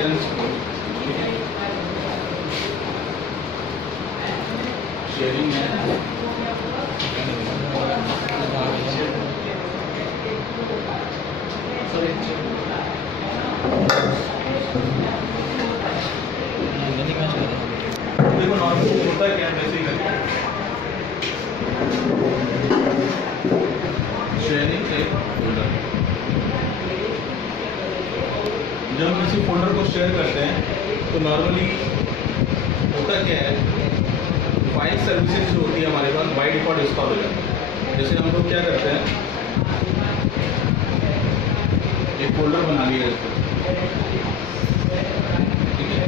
Clearance code, ठीक है। Sharing है, देखो नॉर्मली होता है क्या, वैसे ही करते हैं। शेयरिंग एक फोल्डर, जब हम किसी फोल्डर को शेयर करते हैं तो नॉर्मली होता क्या है, फाइल सर्विसेज जो होती है हमारे पास बाय डिफॉल्ट इंस्टॉल हो जाती है। जैसे हम लोग क्या करते हैं, एक फोल्डर बना लिया जैसे, ठीक है,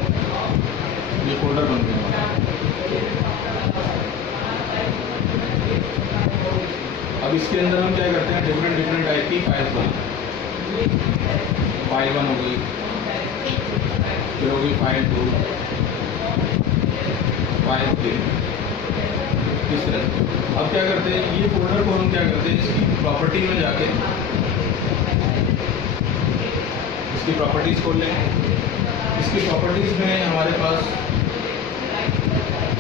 ये फोल्डर बन गया हमारा। अब इसके अंदर हम क्या करते हैं, डिफरेंट टाइप की फाइल्स बनाते हैं। फाइल 1 हो गई, फिर हो गई फाइल 2, फाइल 3, इस तरह से। अब क्या करते हैं, ये फोल्डर को हम क्या करते हैं, इसकी प्रॉपर्टी में जाके इसकी प्रॉपर्टीज खोल लें। इसकी प्रॉपर्टीज में हमारे पास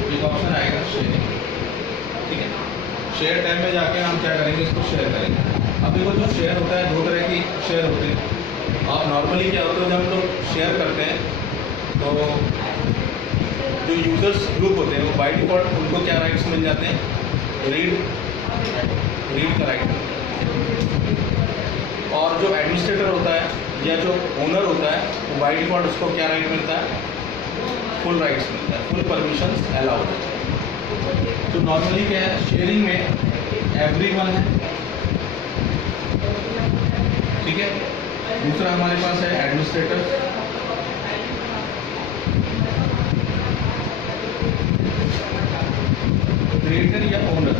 एक ऑप्शन आएगा शेयरिंग, ठीक है। शेयर टैब में जाके हम क्या करेंगे, इसको शेयर करेंगे। अब देखो जो शेयर होता है, दो तरह की शेयर होते हैं। आप नॉर्मली क्या होता है, जब हम लोग शेयर करते हैं तो जो यूजर्स ग्रुप होते हैं वो बाय डिफॉल्ट उनको क्या राइट्स मिल जाते हैं, रीड का राइट। और जो एडमिनिस्ट्रेटर होता है या जो ओनर होता है वो बाय डिफॉल्ट उसको क्या राइट मिलता है, फुल राइट्स मिलता है, फुल परमिशंस अलाउड है। तो नॉर्मली क्या है, शेयरिंग में एवरीवन है, ठीक है। दूसरा हमारे पास है एडमिनिस्ट्रेटर, क्रिएटर या ओनर,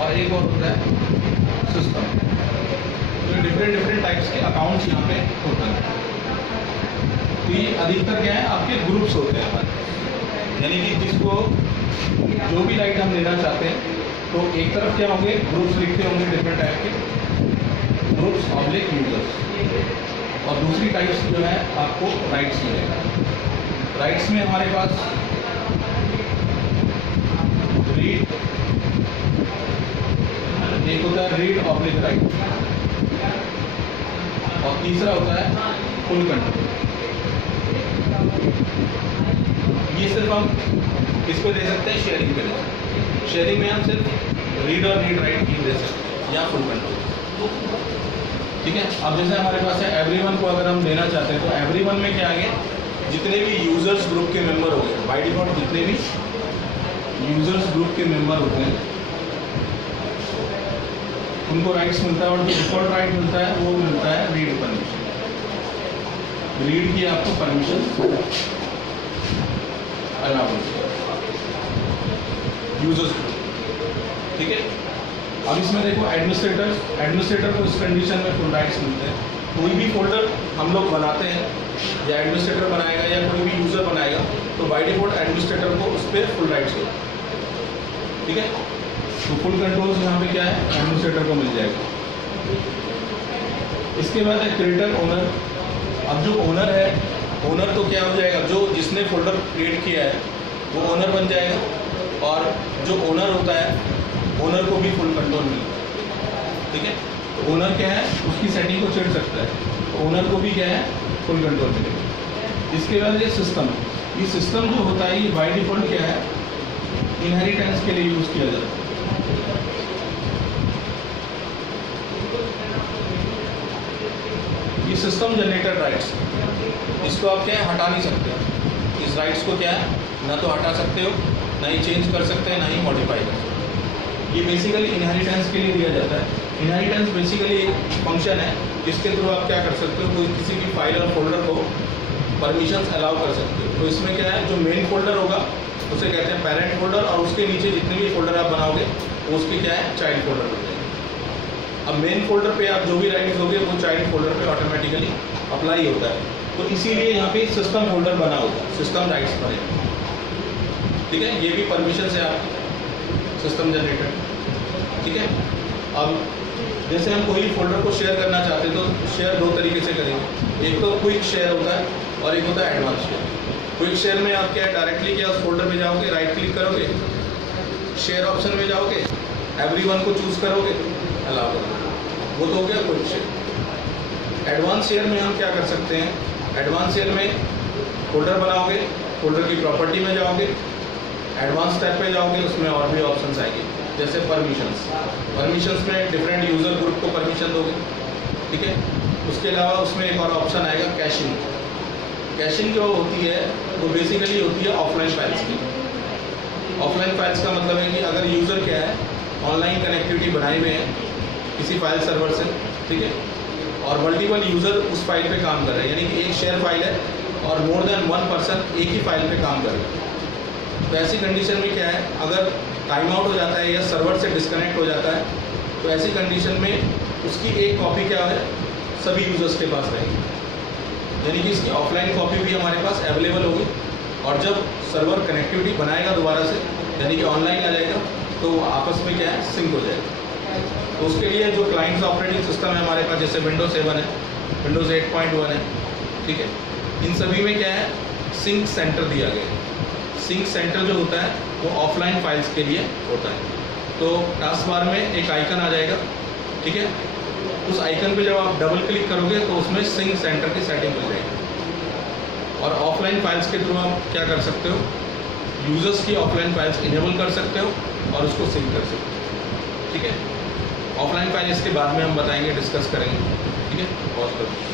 और एक और होता है सिस्टम। तो डिफरेंट टाइप्स के अकाउंट्स यहाँ पे होते हैं। तो ये अधिकतर क्या है, आपके ग्रुप्स होते हैं हमारे, यानी कि जिसको जो भी राइट हम लेना चाहते हैं तो एक तरफ क्या होंगे, ग्रुप्स लिखे होंगे डिफरेंट टाइप के, ग्रुप्स ऑब्लिक यूजर्स, और दूसरी टाइप्स जो है आपको राइट्स मिलेगा। राइट्स में हमारे पास रीड, एक होता है रीड ऑब्लिक राइट, और तीसरा होता है फुल कंट्रोल। ये सिर्फ हम किस पे दे सकते हैं, शेयरिंग पे दे सकते हैं। शेयरिंग में हम सिर्फ रीड और रीड राइट की दे सकते हैं या फुल कंट्रोल, ठीक है। अब जैसे हमारे पास है एवरीवन को अगर हम देना चाहते हैं तो एवरीवन में क्या आगे, जितने भी यूजर्स ग्रुप के मेंबर हो गए, बाय डिफॉल्ट जितने भी यूजर्स ग्रुप के मेंबर होते हैं उनको राइट्स मिलता है, और जो डिफॉल्ट राइट मिलता है वो मिलता है रीड परमिशन। रीड की आपको परमिशन अलाउ यूजर्स, ठीक है। अब इसमें देखो एडमिनिस्ट्रेटर को इस कंडीशन में फुल राइट्स मिलते हैं। कोई भी फोल्डर हम लोग बनाते हैं या एडमिनिस्ट्रेटर बनाएगा या कोई भी यूज़र बनाएगा तो बाय डिफॉल्ट एडमिनिस्ट्रेटर को उस पर फुल राइट्स होते हैं, ठीक है। तो फुल कंट्रोल्स यहाँ पे क्या है, एडमिनिस्ट्रेटर को मिल जाएगा। इसके बाद है क्रिएटर ओनर। अब जो ओनर है, ओनर तो क्या हो जाएगा, जो जिसने फोल्डर क्रिएट किया है वो ओनर बन जाएगा, और जो ओनर होता है ओनर को भी फुल कंट्रोल मिलता है, ठीक है। तो ओनर क्या है, उसकी सेटिंग को छेड़ सकता है, तो ओनर को भी क्या है, फुल कंट्रोल मिलेगा। इसके बाद ये सिस्टम, ये सिस्टम जो होता है ये बाय डिफॉल्ट क्या है, इनहेरिटेंस के लिए यूज़ किया जाता है। ये सिस्टम जनरेटेड राइट्स, इसको आप क्या है, हटा नहीं सकते। इस राइट्स को क्या है, ना तो हटा सकते हो, ना ही चेंज कर सकते हैं, ना ही मॉडिफाई कर सकते हैं। ये बेसिकली इनहेरिटेंस के लिए दिया जाता है। इनहेरिटेंस बेसिकली एक फंक्शन है जिसके थ्रू आप क्या कर सकते हो, कोई किसी भी फाइल और फोल्डर को परमिशंस अलाउ कर सकते हो। तो इसमें क्या है, जो मेन फोल्डर होगा उसे कहते हैं पेरेंट फोल्डर, और उसके नीचे जितने भी फोल्डर आप बनाओगे वो उसके क्या है, चाइल्ड फोल्डर हो जाएंगे। अब मेन फोल्डर पे आप जो भी राइट्स दोगे वो चाइल्ड फोल्डर पे ऑटोमेटिकली अप्लाई होता है। तो इसीलिए यहाँ पे सिस्टम फोल्डर बना होगा, सिस्टम राइट्स पर है, ठीक है। ये भी परमिशन है आपकी सिस्टम जनरेटर, ठीक है। अब जैसे हम कोई फोल्डर को शेयर करना चाहते हैं तो शेयर दो तरीके से करेंगे, एक तो क्विक शेयर होता है और एक होता है एडवांस शेयर। क्विक शेयर में आप क्या है, डायरेक्टली क्या उस फोल्डर पे जाओगे, राइट क्लिक करोगे, शेयर ऑप्शन में जाओगे, एवरीवन को चूज़ करोगे, अलाउ करोगे, वो तो हो गया क्विक शेयर। एडवांस शेयर में हम क्या कर सकते हैं, एडवांस शेयर में फोल्डर बनाओगे, फोल्डर की प्रॉपर्टी में जाओगे, एडवांस टैब पे जाओगे, उसमें और भी ऑप्शंस आएंगे जैसे परमिशंस में डिफरेंट यूज़र ग्रुप को परमिशन दोगे, ठीक है। उसके अलावा उसमें एक और ऑप्शन आएगा कैशिंग। कैशिंग जो होती है वो बेसिकली होती है ऑफलाइन फाइल्स की। ऑफलाइन फाइल्स का मतलब है कि अगर यूज़र क्या है, ऑनलाइन कनेक्टिविटी बनाए हुए हैं किसी फाइल सर्वर से, ठीक है, और मल्टीपल यूज़र उस फाइल पे काम कर रहे हैं, यानी कि एक शेयर फाइल है और मोर देन वन पर्सन एक ही फाइल पे काम कर रहे हैं। तो ऐसी कंडीशन में क्या है, अगर टाइम आउट हो जाता है या सर्वर से डिस्कनेक्ट हो जाता है तो ऐसी कंडीशन में उसकी एक कॉपी क्या है, सभी यूज़र्स के पास रहेगी, यानी कि इसकी ऑफलाइन कॉपी भी हमारे पास अवेलेबल होगी, और जब सर्वर कनेक्टिविटी बनाएगा दोबारा से, यानी कि ऑनलाइन आ जाएगा, तो आपस में क्या है, सिंक हो जाएगा। तो उसके लिए जो क्लाइंट्स ऑपरेटिंग सिस्टम है हमारे पास, जैसे विंडोज 7 है, विंडोज़ 8.1 है, ठीक है, इन सभी में क्या है, सिंक सेंटर दिया गया है। सिंक सेंटर जो होता है वो ऑफलाइन फाइल्स के लिए होता है। तो टास्क बार में एक आइकन आ जाएगा, ठीक है, उस आइकन पे जब आप डबल क्लिक करोगे तो उसमें सिंक सेंटर की सेटिंग हो जाएगी। और ऑफलाइन फाइल्स के थ्रू आप क्या कर सकते हो, यूज़र्स की ऑफलाइन फाइल्स इनेबल कर सकते हो और उसको सिंक कर सकते हो, ठीक है। ऑफलाइन फाइल इसके बाद में हम बताएंगे, डिस्कस करेंगे, ठीक है। बहुत